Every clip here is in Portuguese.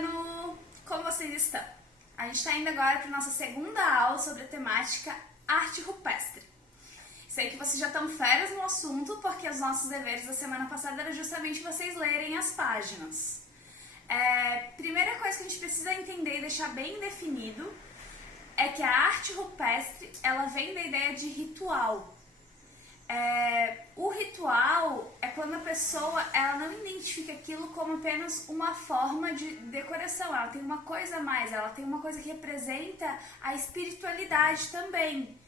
ano! Como vocês estão? A gente está indo agora para a nossa segunda aula sobre a temática arte rupestre. Sei que vocês já estão férias no assunto, porque os nossos deveres da semana passada era justamente vocês lerem as páginas. Primeira coisa que a gente precisa entender e deixar bem definido é que a arte rupestre, ela vem da ideia de ritual. O ritual é quando a pessoa ela não identifica aquilo como apenas uma forma de decoração, ela tem uma coisa a mais, ela tem uma coisa que representa a espiritualidade também.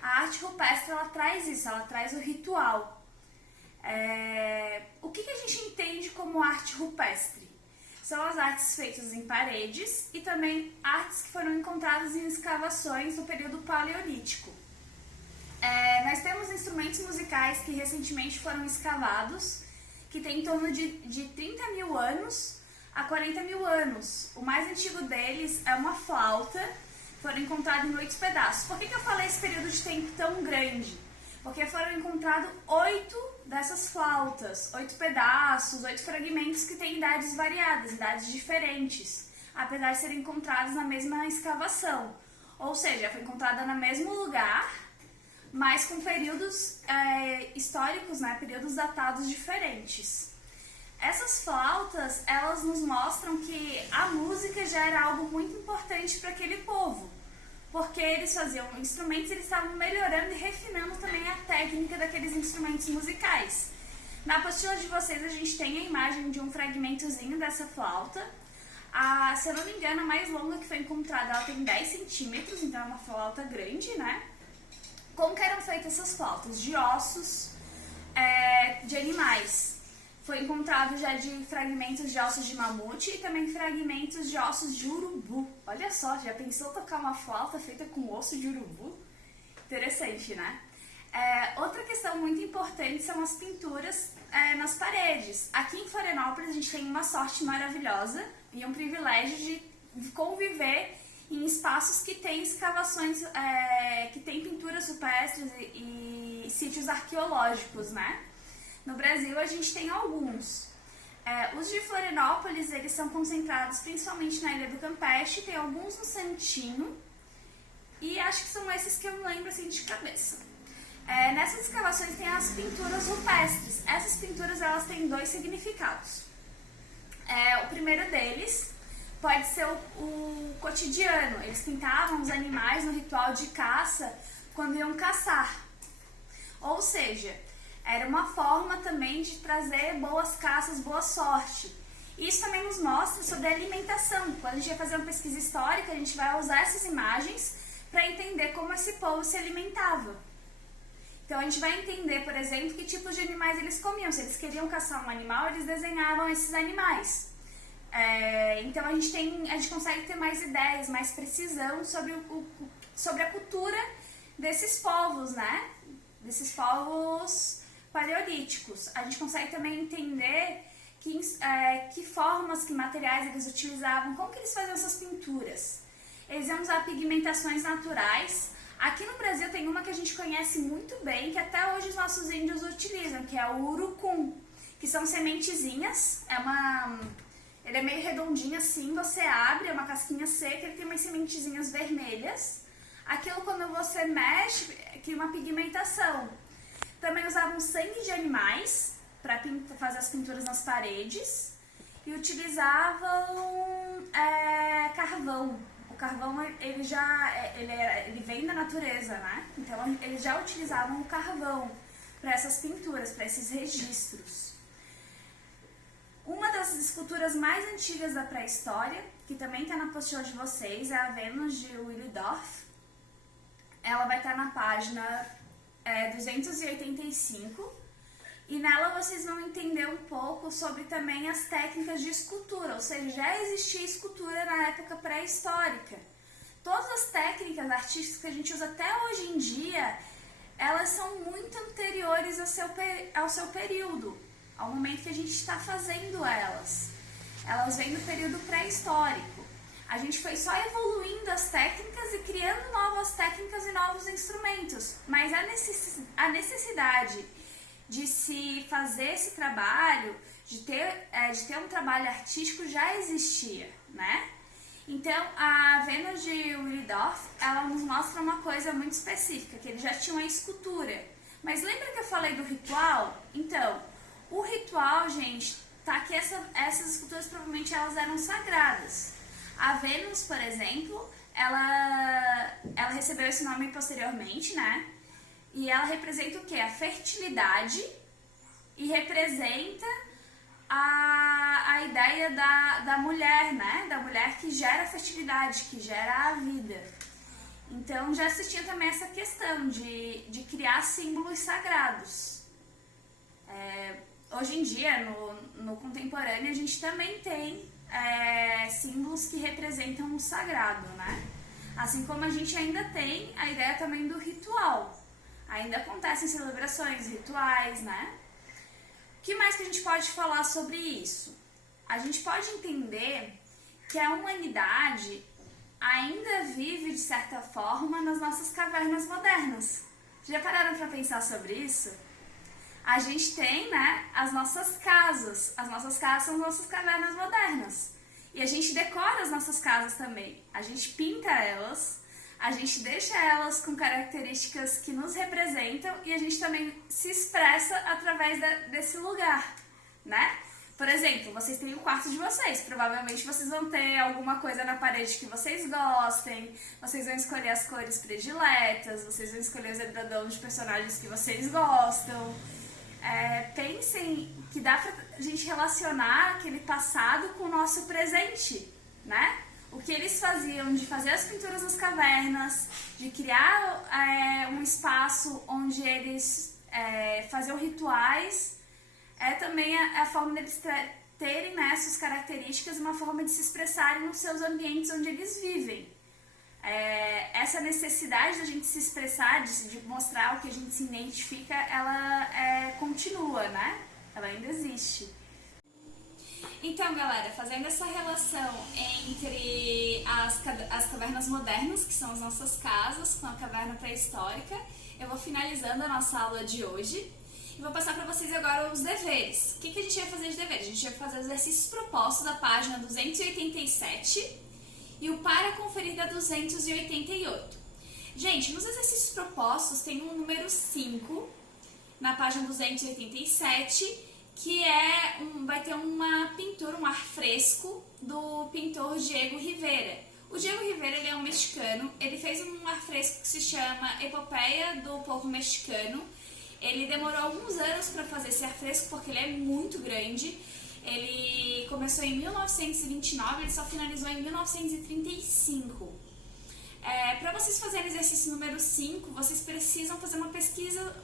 A arte rupestre ela traz isso, ela traz o ritual. O que a gente entende como arte rupestre? São as artes feitas em paredes e também artes que foram encontradas em escavações no período paleolítico. Nós temos instrumentos musicais que recentemente foram escavados, que tem em torno de 30 mil anos a 40 mil anos. O mais antigo deles é uma flauta, foram encontrados em 8 pedaços. Por que eu falei esse período de tempo tão grande? Porque foram encontrados 8 dessas flautas, 8 pedaços, 8 fragmentos que têm idades variadas, idades diferentes, apesar de serem encontrados na mesma escavação. Ou seja, foi encontrada no mesmo lugar, mas com períodos históricos, né, períodos datados diferentes. Essas flautas, elas nos mostram que a música já era algo muito importante para aquele povo, porque eles faziam instrumentos e eles estavam melhorando e refinando também a técnica daqueles instrumentos musicais. Na apostila de vocês a gente tem a imagem de um fragmentozinho dessa flauta. Se eu não me engano, a mais longa que foi encontrada, ela tem 10 centímetros, então é uma flauta grande, né? Como que eram feitas essas flautas? De ossos de animais. Foi encontrado já de fragmentos de ossos de mamute e também fragmentos de ossos de urubu. Olha só, já pensou tocar uma flauta feita com osso de urubu? Interessante, né? Outra questão muito importante são as pinturas nas paredes. Aqui em Florianópolis a gente tem uma sorte maravilhosa e um privilégio de conviver em espaços que têm escavações, que têm pinturas rupestres e sítios arqueológicos, né? No Brasil a gente tem alguns. Os de Florianópolis, eles são concentrados principalmente na Ilha do Campeche, tem alguns no Santinho, e acho que são esses que eu me lembro assim de cabeça. Nessas escavações tem as pinturas rupestres. Essas pinturas elas têm 2 significados. O primeiro deles pode ser o cotidiano. Eles pintavam os animais no ritual de caça quando iam caçar. Ou seja, era uma forma também de trazer boas caças, boa sorte. Isso também nos mostra sobre a alimentação. Quando a gente vai fazer uma pesquisa histórica, a gente vai usar essas imagens para entender como esse povo se alimentava. Então a gente vai entender, por exemplo, que tipos de animais eles comiam. Se eles queriam caçar um animal, eles desenhavam esses animais. Então a gente consegue ter mais ideias, mais precisão sobre a cultura desses povos, né? Desses povos paleolíticos. A gente consegue também entender que formas, que materiais eles utilizavam, como que eles faziam essas pinturas. Eles iam usar pigmentações naturais. Aqui no Brasil tem uma que a gente conhece muito bem, que até hoje os nossos índios utilizam, que é o urucum, que são sementezinhas, ele é meio redondinho assim, você abre, é uma casquinha seca, ele tem umas sementezinhas vermelhas. Aquilo quando você mexe, cria uma pigmentação. Também usavam sangue de animais para fazer as pinturas nas paredes e utilizavam carvão. O carvão ele vem da natureza, né? Então eles já utilizavam o carvão para essas pinturas, para esses registros. Uma das esculturas mais antigas da pré-história, que também está na apostila de vocês, é a Vênus de Willendorf. Ela vai estar na página 285 e nela vocês vão entender um pouco sobre também as técnicas de escultura, ou seja, já existia escultura na época pré-histórica. Todas as técnicas artísticas que a gente usa até hoje em dia, elas são muito anteriores ao seu período, ao momento que a gente está fazendo elas. Elas vêm do período pré-histórico. A gente foi só evoluindo as técnicas e criando novas técnicas e novos instrumentos, mas a necessidade de se fazer esse trabalho de ter um trabalho artístico já existia, né? Então, a Vênus de Willendorf, ela nos mostra uma coisa muito específica, que ele já tinha uma escultura. Mas lembra que eu falei do ritual? Então, o ritual, gente, tá que essas esculturas provavelmente elas eram sagradas. A Vênus, por exemplo, ela recebeu esse nome posteriormente, né? E ela representa o quê? A fertilidade e representa a ideia da mulher, né? Da mulher que gera a fertilidade, que gera a vida. Então já existia também essa questão de criar símbolos sagrados. Hoje em dia, no contemporâneo, a gente também tem símbolos que representam o sagrado, né? Assim como a gente ainda tem a ideia também do ritual. Ainda acontecem celebrações, rituais, né? O que mais que a gente pode falar sobre isso? A gente pode entender que a humanidade ainda vive, de certa forma, nas nossas cavernas modernas. Já pararam para pensar sobre isso? A gente tem, né, as nossas casas. As nossas casas são as nossas cavernas modernas. E a gente decora as nossas casas também. A gente pinta elas, a gente deixa elas com características que nos representam e a gente também se expressa através desse lugar, né? Por exemplo, vocês têm o quarto de vocês, provavelmente vocês vão ter alguma coisa na parede que vocês gostem, vocês vão escolher as cores prediletas, vocês vão escolher os edredons de personagens que vocês gostam. Pensem que dá pra gente relacionar aquele passado com o nosso presente, né? O que eles faziam de fazer as pinturas nas cavernas, de criar um espaço onde eles faziam rituais, também a forma deles terem, né, suas características, uma forma de se expressarem nos seus ambientes onde eles vivem. Essa necessidade da gente se expressar, de mostrar o que a gente se identifica, ela continua, né? Ela ainda existe. Então, galera, fazendo essa relação entre as cavernas modernas, que são as nossas casas, com a caverna pré-histórica, eu vou finalizando a nossa aula de hoje e vou passar para vocês agora os deveres. O que a gente vai fazer de deveres? A gente vai fazer os exercícios propostos da página 287 e o para conferir da 288. Gente, nos exercícios propostos tem um número 5 na página 287, que vai ter uma pintura, um ar fresco do pintor Diego Rivera. O Diego Rivera, ele é um mexicano, ele fez um ar fresco que se chama Epopeia do Povo Mexicano. Ele demorou alguns anos para fazer esse ar fresco porque ele é muito grande. Ele começou em 1929, ele só finalizou em 1935. Para vocês fazerem exercício número 5, vocês precisam fazer uma pesquisa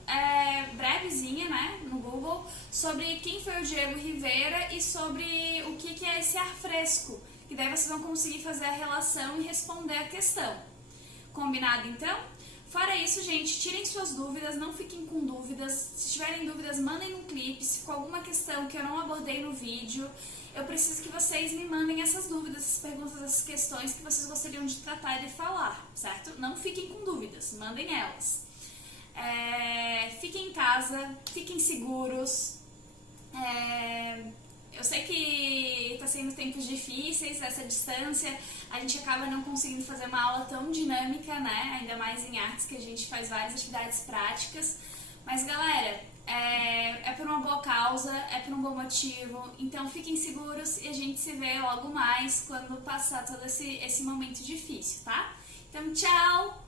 brevezinha, né, no Google, sobre quem foi o Diego Rivera e sobre o que é esse ar fresco. E daí vocês vão conseguir fazer a relação e responder a questão. Combinado, então? Fora isso, gente, tirem suas dúvidas, não fiquem com dúvidas. Se tiverem dúvidas, mandem no clipe. Se ficou alguma questão que eu não abordei no vídeo, eu preciso que vocês me mandem essas dúvidas, essas perguntas, essas questões que vocês gostariam de tratar e falar, certo? Não fiquem com dúvidas, mandem elas. Fiquem em casa, fiquem seguros. Eu sei que está sendo tempos difíceis, essa distância, a gente acaba não conseguindo fazer uma aula tão dinâmica, né? Ainda mais em artes, que a gente faz várias atividades práticas. Mas, galera, é por uma boa causa, é por um bom motivo, então fiquem seguros e a gente se vê logo mais quando passar todo esse momento difícil, tá? Então, tchau!